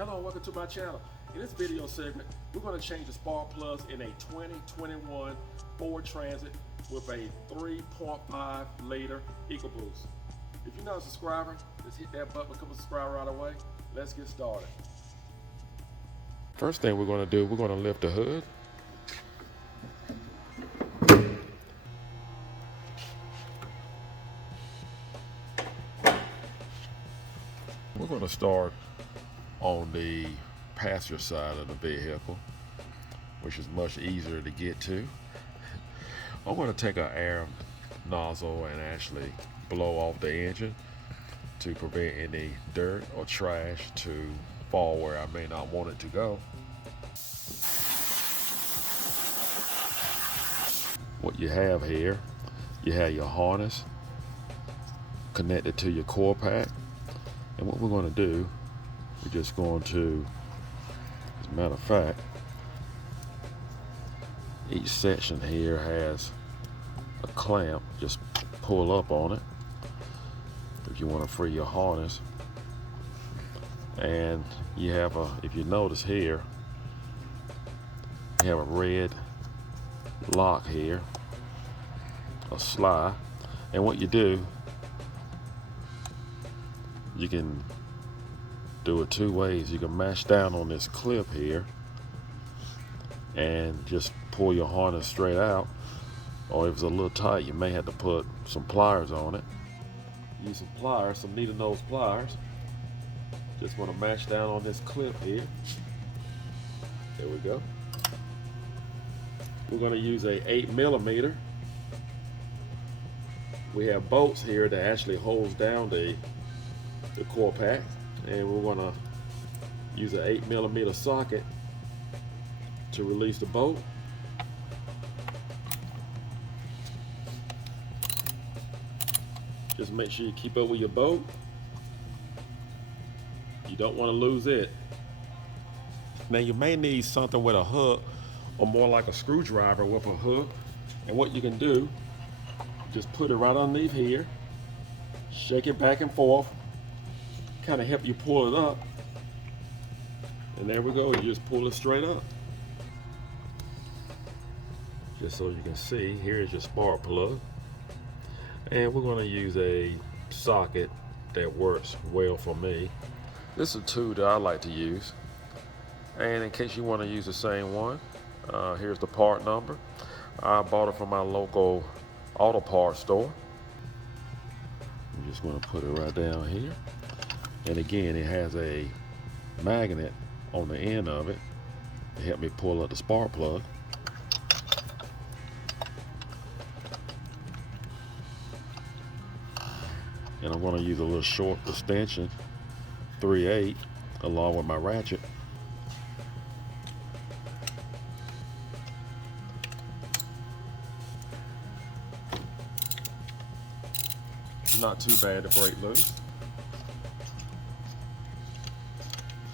Hello and welcome to my channel. In this video segment, we're going to change the spark plugs in a 2021 Ford Transit with a 3.5 liter EcoBoost. If you're not a subscriber, just hit that button, become a subscriber right away. Let's get started. First thing we're going to do, we're going to lift the hood. We're going to start on the passenger side of the vehicle, which is much easier to get to. I'm going to take an air nozzle and actually blow off the engine to prevent any dirt or trash to fall where I may not want it to go. What you have here, you have your harness connected to your core pack. And what we're going to do, we're just going to, as a matter of fact, each section here has a clamp. Just pull up on it if you want to free your harness. And you have a, if you notice here, you have a red lock here, a slide. And what you do, you can do it two ways. You can mash down on this clip here and just pull your harness straight out, or if it's a little tight, you may have to put some pliers on it. Use some pliers, some needle nose pliers. Just want to mash down on this clip here. There we go. We're going to use a 8mm. We have bolts here that actually holds down the core pack, and we're going to use an 8mm socket to release the bolt. Just make sure you keep up with your bolt. You don't want to lose it. Now you may need something with a hook, or more like a screwdriver with a hook. And what you can do, just put it right underneath here, shake it back and forth, kind of help you pull it up, and there we go. You just pull it straight up. Just so you can see, here is your spark plug, and we're going to use a socket that works well for me. This is a tool that I like to use, and in case you want to use the same one, here's the part number. I bought it from my local auto parts store. I'm just going to put it right down here. And again, it has a magnet on the end of it to help me pull up the spark plug. And I'm going to use a little short extension, 3/8, along with my ratchet. It's not too bad to break loose.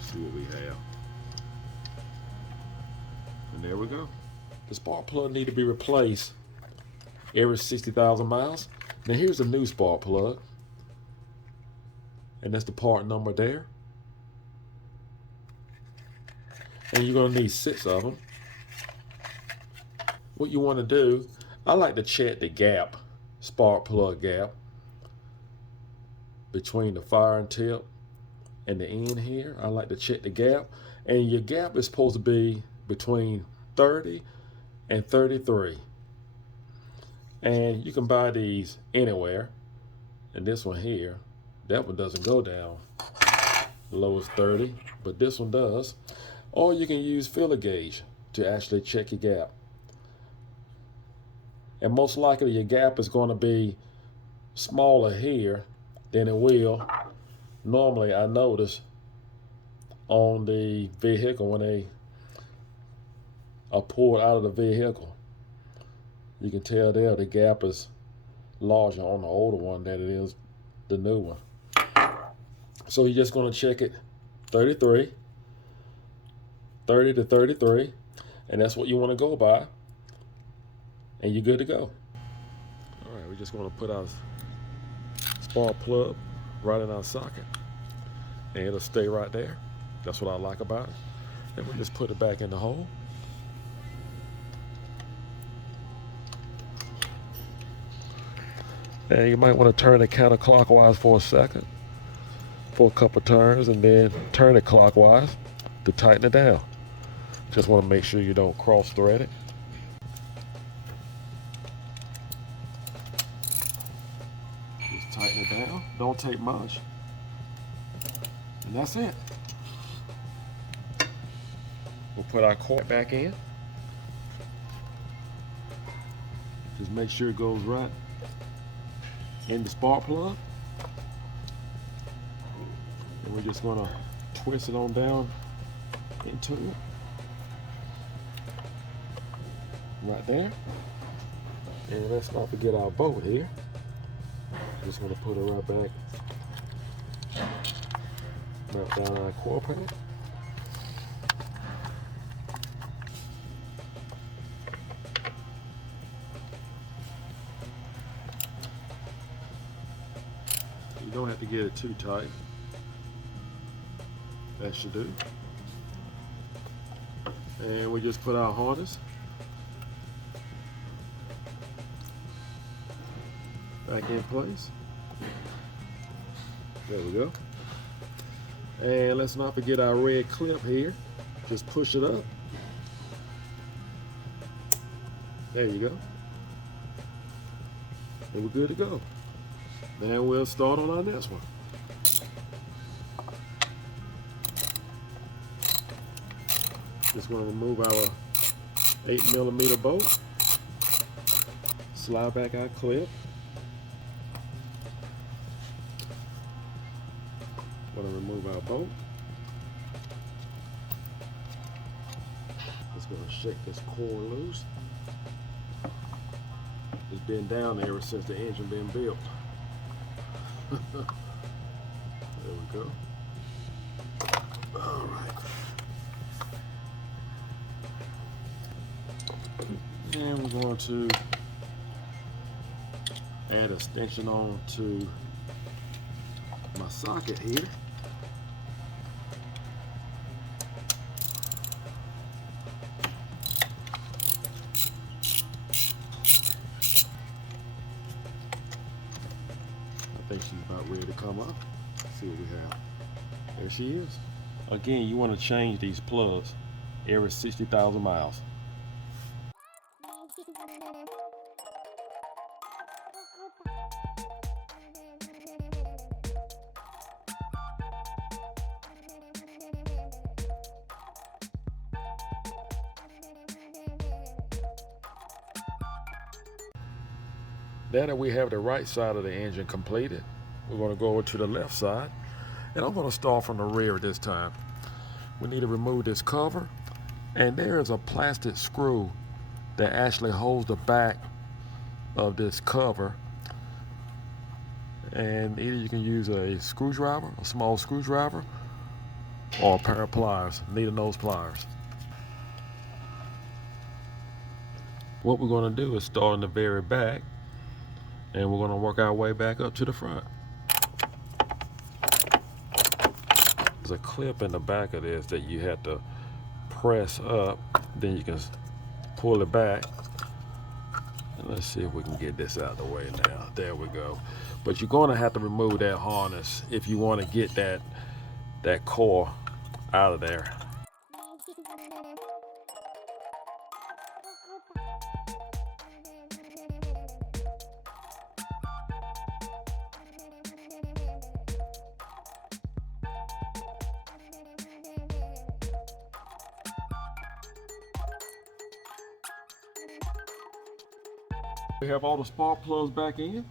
See what we have. And there we go. The spark plug need to be replaced every 60,000 miles. Now here's a new spark plug, and that's the part number there. And you're going to need 6 of them. What you want to do, I like to check the gap, spark plug gap, between the firing tip and the end here. I like to check the gap, and your gap is supposed to be between 30 and 33. And you can buy these anywhere. And this one here, that one doesn't go down low as 30, but this one does. Or you can use filler gauge to actually check your gap. And most likely your gap is going to be smaller here than it will normally, I notice, on the vehicle when they are pulled out of the vehicle. You can tell there the gap is larger on the older one than it is the new one. So you're just going to check it 33, 30 to 33, and that's what you want to go by, and you're good to go. All right, we're just going to put our spark plug right in our socket, and it'll stay right there. That's what I like about it. Then we just put it back in the hole. And you might want to turn it counterclockwise for a second, for a couple turns, and then turn it clockwise to tighten it down. Just want to make sure you don't cross thread it. Just tighten it down. Don't take much. And that's it. We'll put our cord back in. Just make sure it goes right in the spark plug. And we're just gonna twist it on down into it. Right there. And let's not forget our bolt here. Just gonna put it right back. Right down our core pad. You don't have to get it too tight. That should do. And we just put our harness back in place. There we go. And let's not forget our red clip here. Just push it up. There you go. And we're good to go. Then we'll start on our next one. Just going to remove our 8mm bolt. Slide back our clip. Going to remove our bolt. Just going to shake this core loose. It's been down there ever since the engine been built. There we go. All right. And we're going to add extension on to my socket here. I think she's about ready to come up. Let's see what we have. There she is. Again, you want to change these plugs every 60,000 miles. Now that we have the right side of the engine completed, we're going to go over to the left side, and I'm going to start from the rear this time. We need to remove this cover, and there is a plastic screw that actually holds the back of this cover, and either you can use a screwdriver, a small screwdriver, or a pair of pliers, needle nose pliers. What we're going to do is start in the very back, and we're going to work our way back up to the front. There's a clip in the back of this that you have to press up, then you can pull it back. And let's see if we can get this out of the way now. There we go. But you're going to have to remove that harness if you want to get that core out of there. We have all the spark plugs back in.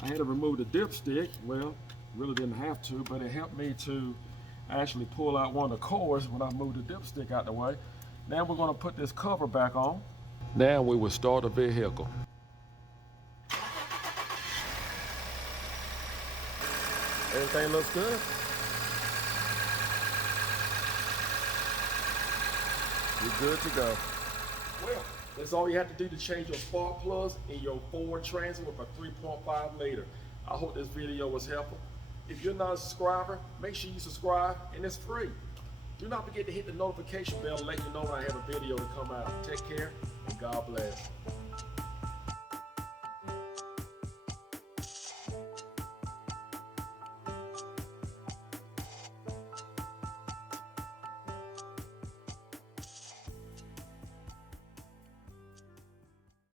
I had to remove the dipstick. Well, really didn't have to, but it helped me to actually pull out one of the cords when I moved the dipstick out the way. Now we're going to put this cover back on. Now we will start the vehicle. Everything looks good. You're good to go. Well, that's all you have to do to change your spark plugs in your Ford Transit with a 3.5 liter. I hope this video was helpful. If you're not a subscriber, make sure you subscribe, and it's free. Do not forget to hit the notification bell to let you know when I have a video to come out. Take care and God bless.